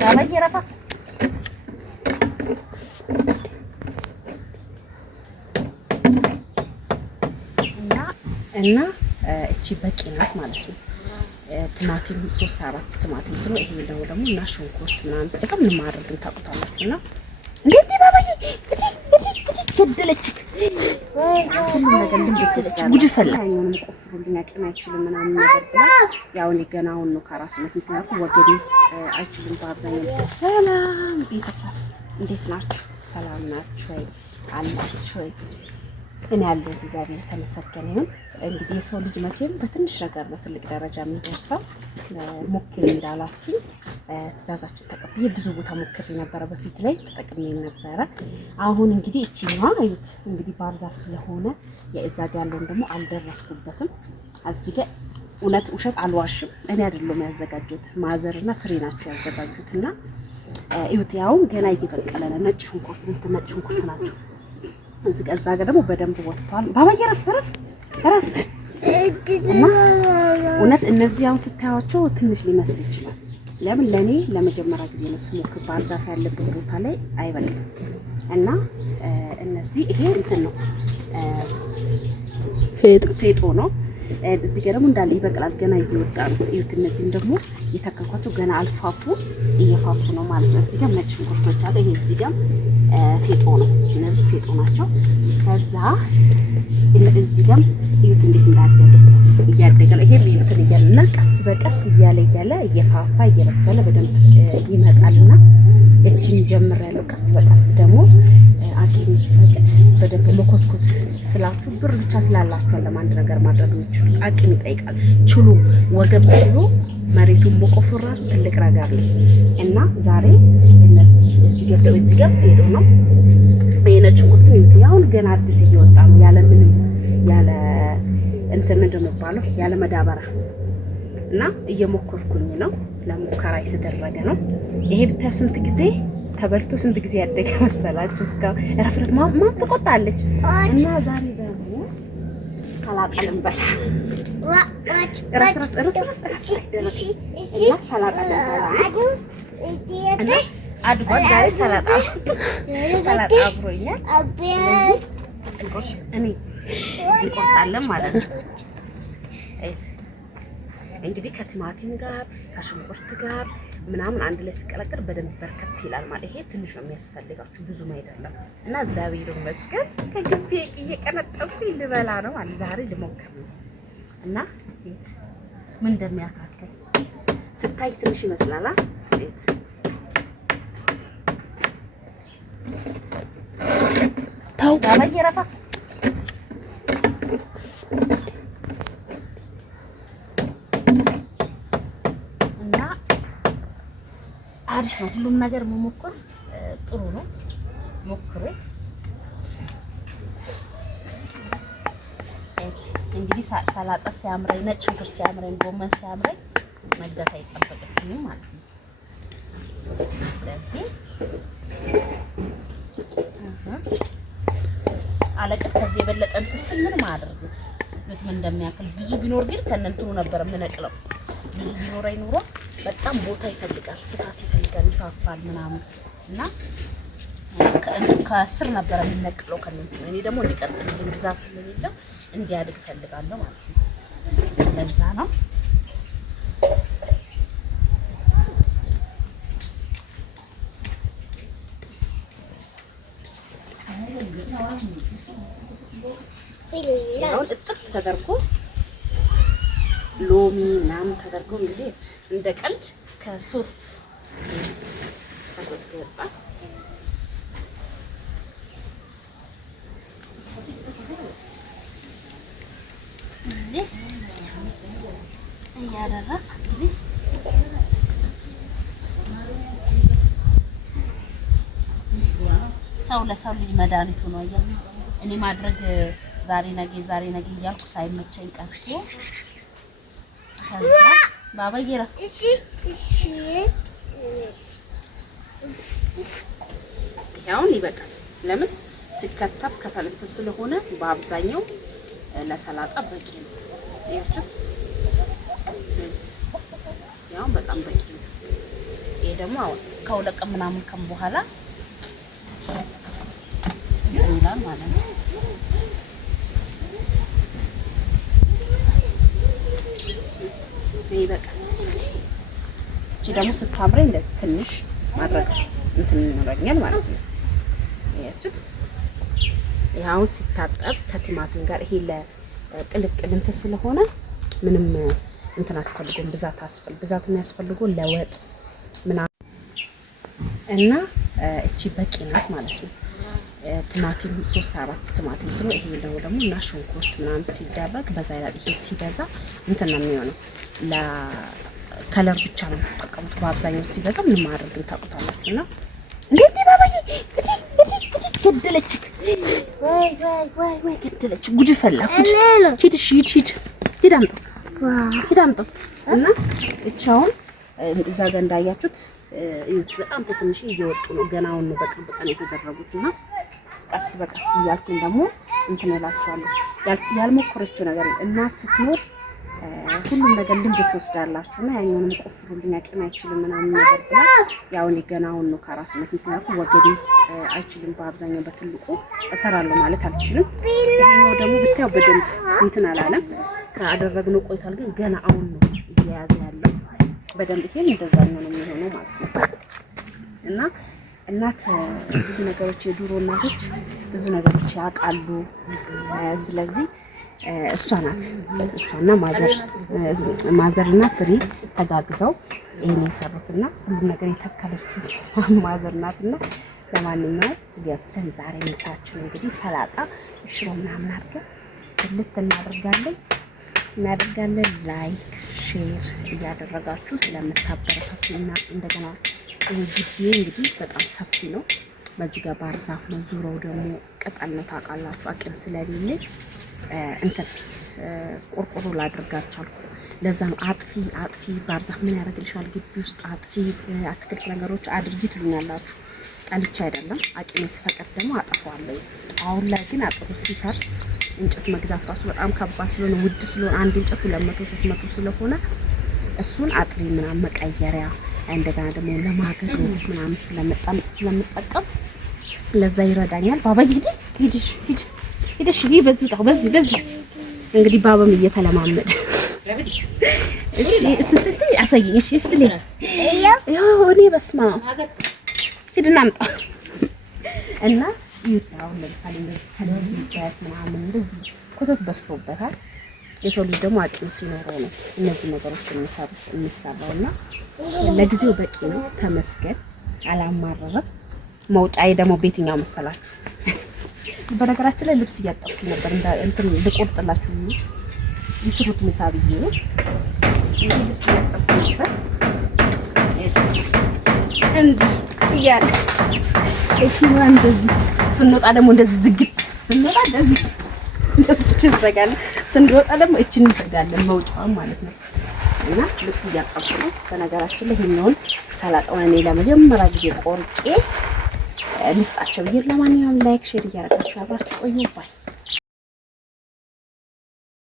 ባባየረፋ እና እቺ በቂ ናት ማለት ነው። ቲማቲም 3-4 ቲማቲም ስለ ይሄ ደግሞ እና ሽንኩርት ምናምን ሰም ማድረግን ታውቁታላችሁ። እና እንዴት ባባዬ ገደለች ሁሉ ነገር ልንገደለች ጉድ ፈላ አይሆንም ቆፍሩልኝ አቅም አይችልም ምናምን ነገር ያው እኔ ገና አሁን ነው ከራስነት ምክንያቱ ወገዴ አይችልም በአብዛኛው። ሰላም ቤተሰብ እንዴት ናችሁ? ሰላም ናችሁ ወይ? አላችሁ ወይ? እኔ ያለው እግዚአብሔር ተመሰገነ ይሁን። እንግዲህ የሰው ልጅ መቼም በትንሽ ነገር ነው ትልቅ ደረጃ የሚደርሰው። ሞክሪ እንዳላችሁ ትእዛዛችሁን ተቀብዬ ብዙ ቦታ ሞክሬ ነበረ፣ በፊት ላይ ተጠቅሜ ነበረ። አሁን እንግዲህ እቺኛዋ አዩት እንግዲህ ባህር ዛፍ ስለሆነ የእዛ ጋር ያለውን ደግሞ አልደረስኩበትም። እዚህ ጋር እውነት ውሸት አልዋሽም፣ እኔ አይደለም ያዘጋጁት ማዘርና ፍሬ ናቸው ያዘጋጁትና እዩት። ያው ገና እየበቀለ ነው። ነጭ ሽንኩርት ናቸው። እዚህ ጋር ደግሞ በደንብ ወጥቷል። ባባዬ ረፍ እና እውነት እነዚህ አሁን ስታያቸው ትንሽ ሊመስል ይችላል። ለምን ለኔ ለመጀመሪያ ጊዜ ነው ስሞክር ባህር ዛፍ ያለበት ቦታ ላይ አይበቅም። እና እነዚህ ይሄ እንትን ነው ፌጦ ነው። እዚህ ጋር ደግሞ እንዳለ ይበቅላል፣ ገና እየወጣ ነው። እዩት። እነዚህም ደግሞ የተከልኳቸው ገና አልፋፉ እየፋፉ ነው ማለት ነው። እዚህ ጋር ነጭ ሽንኩርቶች አለ። ይሄ እዚህ ጋር ፌጦ ነው። እነዚህ ፌጦ ናቸው። ከዛ እዚህ ጋር እዩት እንዴት እንዳደገ እያደገ ነው። ይሄ እንትን እያለና ቀስ በቀስ እያለ እየፋፋ እየበሰለ በደንብ ይመጣልና እቺን ጀምሬያለሁ። ቀስ በቀስ ደግሞ አቂም ሲፈቅድ በደንብ መኮትኮት ስላችሁ ብር ብቻ ስላላችሁ ለማንድ ነገር ማድረግ ነው። አቂም ይጠይቃል። ችሉ ወገብ ችሉ መሬቱን መቆፈር ራሱ ትልቅ ነገር ነው። እና ዛሬ እነዚህ እዚህ ጋር ፌጦ ነው። የነጭ ሽንኩርት ነው። ገና አዲስ እየወጣ ነው ያለ እንትን ምንድን ነው የሚባለው ያለ መዳበሪያ እና እየሞከርኩኝ ነው። ለሙከራ የተደረገ ነው። ይሄ ብታዩ ስንት ጊዜ ተበልቶ ስንት ጊዜ ያደገ መሰላችሁ? እስካሁን ረፍረፍ ማማ ትቆጣለች። እና ዛሬ ደግሞ ሰላጣ ልንበላ እና ሰላጣ ልንበላ አድጓል። ዛሬ ሰላጣ አብሮኛል። ስለዚህ እኔ እንቆርጣለን ማለት ነው። እንግዲህ ከቲማቲም ጋር ከሽንኩርት ጋር ምናምን አንድ ላይ ሲቀላቀል በደንብ በርከት ይላል ማለት። ይሄ ትንሽ ነው የሚያስፈልጋችሁ ብዙም አይደለም። እና እግዚአብሔር ይመስገን ከግቢ እየቀነጠስኩኝ ልበላ ነው ማለት ዛሬ ልሞክር ነው። እና ምን እንደሚያካክል ስታይ ትንሽ ይመስላል አይደል? ታው ባባየረፋ እና አሪፍ ነው። ሁሉም ነገር መሞከር ጥሩ ነው። ሞክሩ። እንግዲህ ሰላጣ ሲያምረኝ፣ ነጭ ሽንኩርት ሲያምረኝ፣ ጎመን ሲያምረኝ መግዛት አይጠበቅብኝም ማለት ነው። ስለዚህ አለቀ። ከዚህ የበለጠ እንትን ምን ማድረግ ምን እንደሚያክል ብዙ ቢኖር ግን ከነንትኑ ነበር የምነቅለው። ብዙ ቢኖር አይኖር በጣም ቦታ ይፈልጋል፣ ስፋት ይፈልጋል፣ ይፋፋል ምናምን እና ከስር ነበር የምነቅለው ከነንትኑ። እኔ ደግሞ እንዲቀጥልልኝ ብዛት ስለሌለው እንዲያድግ ፈልጋለሁ ማለት ነው። ለዛ ነው ያው እጥፍ ተደርጎ ሎሚ ምናምን ተደርጎ እንግዲህ እንደ ቀልድ ከሶስት ይወጣ። እያደረክ እንግዲህ ሰው ለሰው ልጅ መድኃኒቱ ነው። አያችሁ እኔ ማድረግ ዛሬ ነገ እያልኩ ሳይመቸኝ ቀርቶ ከዛ ባባዬ ያውን ይበቃል። ለምን ሲከተፍ ከተልት ስለሆነ በአብዛኛው ለሰላጣ በቂ ነው። ያችሁ ያው በጣም በቂ ነው። ደግሞ አሁን ከሁለት ቀን ምናምን ከም በኋላ ይላል ማለት ነው። ይበቃ። እቺ ደግሞ ስታምረኝ እንደዚህ ትንሽ ማድረግ እንትን ይኖረኛል ማለት ነው። ያችት ያው ሲታጠብ ከቲማቲም ጋር ይሄ ለቅልቅል እንትን ስለሆነ ምንም እንትን አስፈልጎም ብዛት የሚያስፈልገው ለወጥ ምናምን እና እቺ በቂ ናት ማለት ነው። ቲማቲም 3-4 ቲማቲም ስለ ይሄ ደግሞ እና ሽንኩርት ምናምን ሲደረግ በዛ ይላል። ይሄ ሲበዛ እንትን ነው የሚሆነው ለከለር ብቻ ነው የምትጠቀሙት። በአብዛኛው ሲበዛ ምን ማድረግ ታውቁታላችሁ። እና እንዴ ባባዬ ገደለች። ወይ ገደለች። ጉድ ፈላኩት። ሂድ አምጣው እና እቻውን እዛ ጋር እንዳያችሁት እዩት። በጣም ትንሽ እየወጡ ነው። ገናውን ነው በቅርብ ቀን የተደረጉት እና ቀስ በቀስ እያልኩኝ ደግሞ እንትን እላችኋለሁ። ያልሞከረችው ነገር እናት ስትኖር ሁሉም ነገር ልምድ ትወስዳላችሁ እና ያኛውንም ቆፍሩልኝ አቅም አይችልም ምናምን ነገር ብላ ያው እኔ ገናውን ነው ከራስነት ምክንያቱም ወገዴ አይችልም። በአብዛኛው በትልቁ እሰራለሁ ማለት አልችልም። ይሄኛው ደግሞ ብታው በደንብ እንትን አላለም ካደረግነው ቆይቷል። ግን ገና አሁን ነው እየያዘ ያለው በደንብ። ይሄን እንደዛ ነው የሚሆነው ማለት ነው። እና እናት ብዙ ነገሮች የዱሮ እናቶች ብዙ ነገሮች ያውቃሉ። ስለዚህ እሷ ናት እሷና ማዘርና ፍሬ ተጋግዘው ይሄን የሰሩትና ሁሉም ነገር የተከለችው ማዘር ናትና ለማንኛውም ገብተን ዛሬ ምሳችን እንግዲህ ሰላጣ ሽሮ ምናምን አድርገን ልት እናደርጋለን። ላይክ ሼር እያደረጋችሁ ስለምታበረታቱና እንደገና ግቢ እንግዲህ በጣም ሰፊ ነው። በዚህ ጋር ባህር ዛፍ ነው፣ ዙሪያው ደግሞ ቅጠል ነው። ታውቃላችሁ አቅም ስለሌለኝ እንትን ቆርቆሮ ላድርጋችሁ። ለዛ ነው አጥፊ ባህር ዛፍ ምን ያደርግልሻል ግቢ ውስጥ አጥፊ አትክልት ነገሮች አድርጊ ትሉኛላችሁ። ጠልቻ አይደለም አቅሜ ሲፈቅድ ደግሞ አጠፋዋለሁ። አሁን ላይ ግን አጥሩ ሲፈርስ እንጨት መግዛት ራሱ በጣም ከባድ ስለሆነ ውድ ስለሆነ አንድ እንጨት 200-300 ስለሆነ እሱን አጥሪ ምናምን መቀየሪያ እንደገና ደግሞ ለማገዶ ምናምን ስለምጠቀም ለዛ ይረዳኛል። ባባዬ ሂድሽ በዚህ ጣው በዚህ እንግዲህ ባባም እየተለማመደ እስቲ አሳይኝ። እሺ እስቲ ያው እኔ በስማ ሂድና አምጣ እና ይውጣው። ለምሳሌ እንደዚህ ከለበት ምናምን እንደዚህ ኮተት በስቶበታል። የሰው ልጅ ደግሞ አቅም ሲኖረው ነው እነዚህ ነገሮች የሚሰራውና ለጊዜው በቂ ነው። ተመስገን አላማረረም። መውጫዬ ደግሞ ቤትኛው መሰላችሁ? በነገራችን ላይ ልብስ እያጠብኩ ነበር እንትን ልቆርጥላችሁ ይስሩት ምሳብዬ ነው ልብስ እያጠብኩ ነበር እንዴ ይያል እቺማ እንደዚህ ስንወጣ ደግሞ እንደዚህ ዝግት ስንወጣ እንደዚህ እንዘጋለን፣ ስንወጣ ደግሞ እቺን እንዘጋለን መውጫውን ማለት ነው። እና ልብስ እያጠብኩ ነው። በነገራችን ላይ ይሄኛውን ሰላጣውን እኔ ለመጀመሪያ ጊዜ ቆርጬ ልስጣቸው ብዬ። ለማንኛውም ላይክ ሼር እያደረጋችሁ አብራችሁ ቆዩ ባይ